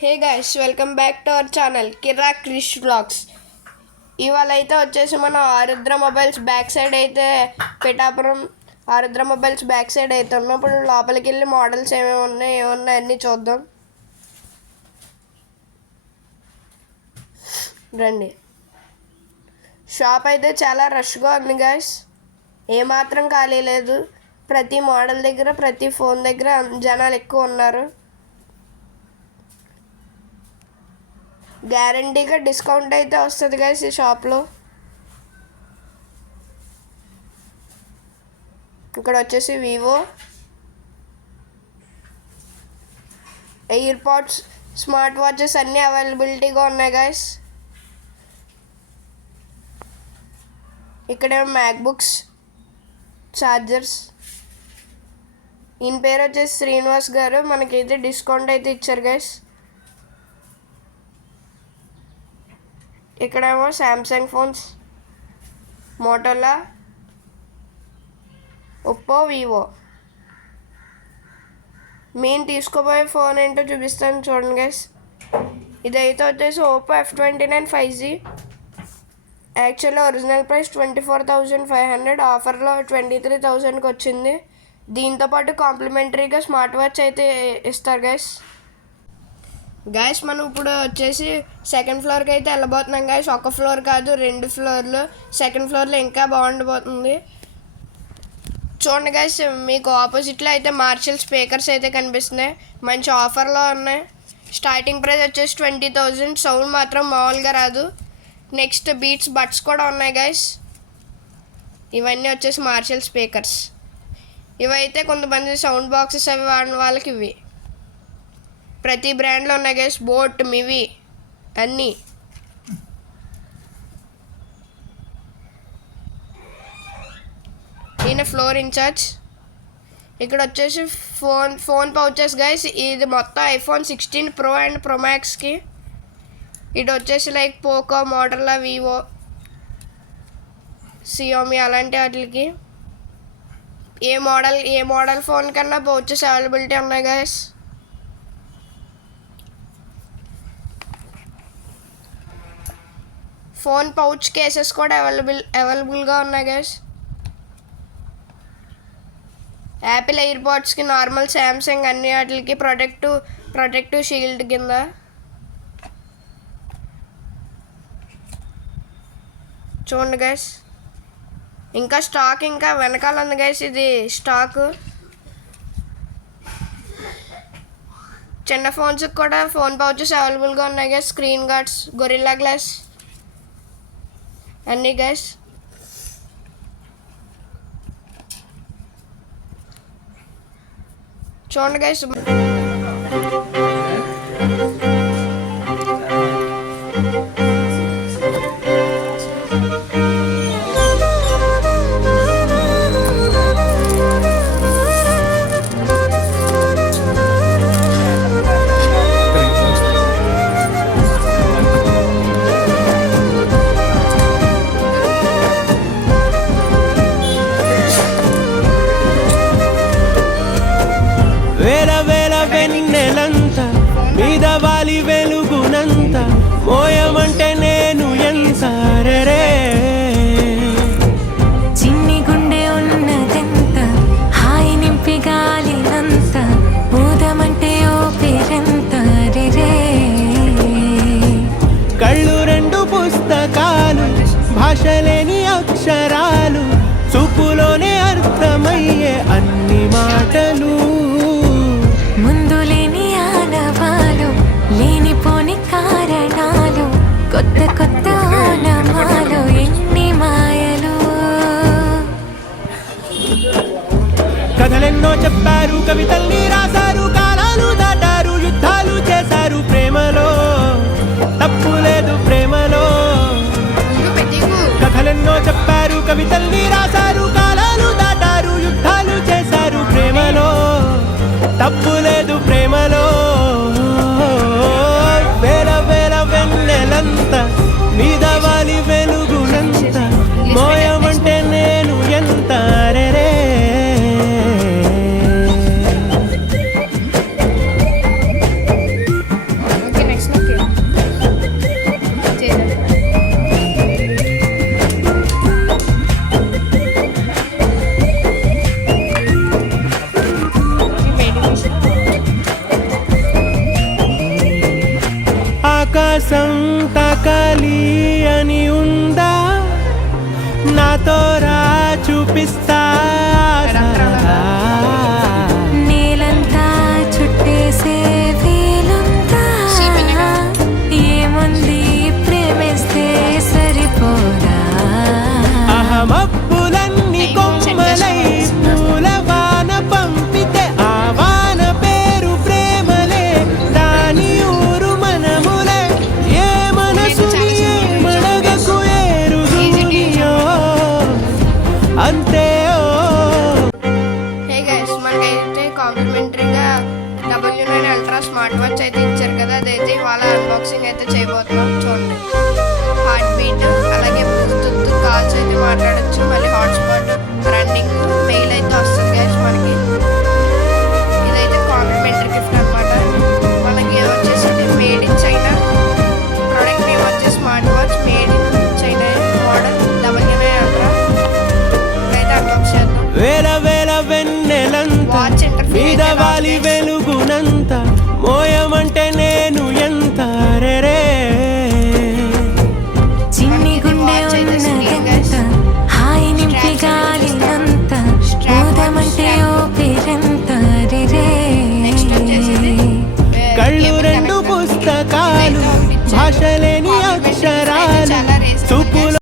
Hey guys, welcome back to our channel Kirak Krish vlogs. ఇవాళ అయితే వచ్చేసి మనం ఆరుద్ర మొబైల్స్ బ్యాక్ సైడ్ అయితే పిఠాపురం ఆరుద్ర మొబైల్స్ బ్యాక్ సైడ్ అయితే ఉన్నాం. ఇప్పుడు లోపలికి వెళ్ళి మోడల్స్ ఏమున్నాయి అన్నీ చూద్దాం రండి. షాప్ అయితే చాలా రష్గా ఉంది గైస్, ఏమాత్రం ఖాళీ లేదు. ప్రతి మోడల్ దగ్గర ప్రతి ఫోన్ దగ్గర జనాలు ఎక్కువ ఉన్నారు. గ్యారంటీగా డిస్కౌంట్ అయితే వస్తుంది గైస్ ఈ షాప్లో. ఇక్కడ వచ్చేసి Vivo year pads, smart watches అన్నీ అవైలబిలిటీగా ఉన్నాయి గైస్. ఇక్కడ మ్యాక్బుక్స్, ఛార్జర్స్. ఈయన పేరు వచ్చేసి శ్రీనివాస్ గారు, మనకైతే డిస్కౌంట్ అయితే ఇచ్చారు గైస్. ఇక్కడేమో శాంసంగ్ ఫోన్స్, మోటోలా, ఒప్పో, వివో. మేము తీసుకోబోయే ఫోన్ ఏంటో చూపిస్తాను చూడండి గైస్. ఇదైతే వచ్చేసి Oppo F29 5G. Actually original price 24,500, ఆఫర్లో 23,000కి వచ్చింది. దీంతోపాటు కాంప్లిమెంటరీగా స్మార్ట్ వాచ్ అయితే ఇస్తారు గైస్. మనం ఇప్పుడు వచ్చేసి సెకండ్ ఫ్లోర్కి అయితే వెళ్ళబోతున్నాం గైస్. ఒక ఫ్లోర్ కాదు, 2 ఫ్లోర్లు. సెకండ్ ఫ్లోర్లో ఇంకా బాగుండిపోతుంది. చూడండి గైస్, మీకు ఆపోజిట్లో అయితే మార్షల్ స్పీకర్స్ అయితే కనిపిస్తున్నాయి, మంచి ఆఫర్లో ఉన్నాయి. స్టార్టింగ్ ప్రైస్ వచ్చేసి 20,000. సౌండ్ మాత్రం మామూలుగా రాదు. నెక్స్ట్ బీట్స్ బడ్స్ కూడా ఉన్నాయి గైస్. ఇవన్నీ వచ్చేసి మార్షల్ స్పీకర్స్. ఇవైతే కొంతమంది సౌండ్ బాక్సెస్ అవి వాడిన వాళ్ళకి ఇవి. ప్రతి బ్రాండ్లో ఉన్నాయి గైస్, బోట్, మివి అన్నీ. ఈయన ఫ్లోర్ ఇన్ఛార్జ్. ఇక్కడ వచ్చేసి ఫోన్ పౌచెస్ గైస్. ఇది మొత్తం iPhone 16 Pro అండ్ Pro Maxకి. ఇది వచ్చేసి like Poco, Motorola, Vivo, Xiaomi అలాంటి వాటికి. ఏ మోడల్ ఫోన్ కన్నా పౌచెస్ అవైలబిలిటీ ఉన్నాయి గైస్. ఫోన్ పౌచ్ కేసెస్ కూడా అవైలబుల్గా ఉన్నాయి గైస్. యాపిల్ ఇయర్ పాడ్స్కి, నార్మల్ శాంసంగ్ అన్ని వాటికి ప్రొటెక్టివ్ షీల్డ్ కింద. చూడండి గైస్, ఇంకా స్టాక్ ఇంకా వెనకాల ఉంది గైస్. ఇది స్టాక్. చిన్న ఫోన్స్కి కూడా ఫోన్ పౌచెస్ అవైలబుల్గా ఉన్నాయి guys. Screen guards, Gorilla Glass అన్నీ గైస్. చూడండి గైస్, వాలి వెలుగునంత మోయమంటే నేను ఎంత రే. చిన్ని గుండె ఉన్నదెంత, హాయి నింపి గాలి అంత, ఊదమంటే ఓపిరంత రే. కళ్ళు 2 పుస్తకాలు, భాషలేని అక్షరాలు, చూపులోనే అర్థమయ్యే అన్ని మాటలు. ముందు లేని ఆనవాలు, లేనిపోని కారణాలు, కొత్త కొత్త ఓనమాలు, ఎన్ని మాయలు. కథలెన్నో చెప్పారు, కవితల్ని రాశారు, కాలాలు దాటారు, యుద్ధాలు చేశారు. ప్రేమలో తప్పు లేదు, ప్రేమలో. కథలెన్నో చెప్పారు, కవితల్ని రాశారు, కాలాలు దాటారు, యుద్ధాలు చేశారు. ప్రేమలో తప్పు లేదు, ప్రేమలో. వేల వేల వెన్నెలంత మీద వాలి వెలుగునంత, మోయమంటే నేను ఎంత రే. ఆకాశం తాకాలి అని ఉందా నాతో రా చూపిస్తా నేలంతా చుట్టేసే వీలుందా ఏముంది ప్రేమిస్తే సరిపోదా అహమప్పులన్నీ కొమ్మలై పూలవాన పంపితే ఆ వాన పేరు ప్రేమలే దాని ఊరు మనములే ఏ మనసుని ఏ మనగకు ఏరుగునియో అంతే హే గైస్, మనకైతే కాంప్లిమెంటరీగా W9 అల్ట్రా స్మార్ట్ వాచ్ అయితే ఇచ్చారు కదా, అదైతే ఇవాళ అన్బాక్సింగ్ అయితే చేయబోతున్నాం. చూడండి, హార్ట్ బీట్, అలాగే బ్లూటూత్ కాల్స్ అయితే మాట్లాడచ్చు, మళ్ళీ హాట్స్పాట్, రన్నింగ్, మెయిల్ అయితే వస్తుంది గైస్ మనకి. ఇదైతే కాంప్లిమెంటరీ గిఫ్ట్ అనమాట. మనకి వచ్చేసి made in China, product name వచ్చేసి smart watch made in China, model W9 ultra. ఇదైతే అన్బాక్స్ చేద్దాం. వేల వేల వెన్నెలంతా వాచ్ ఇంటర్ఫేస్ మీద వాలి వెలు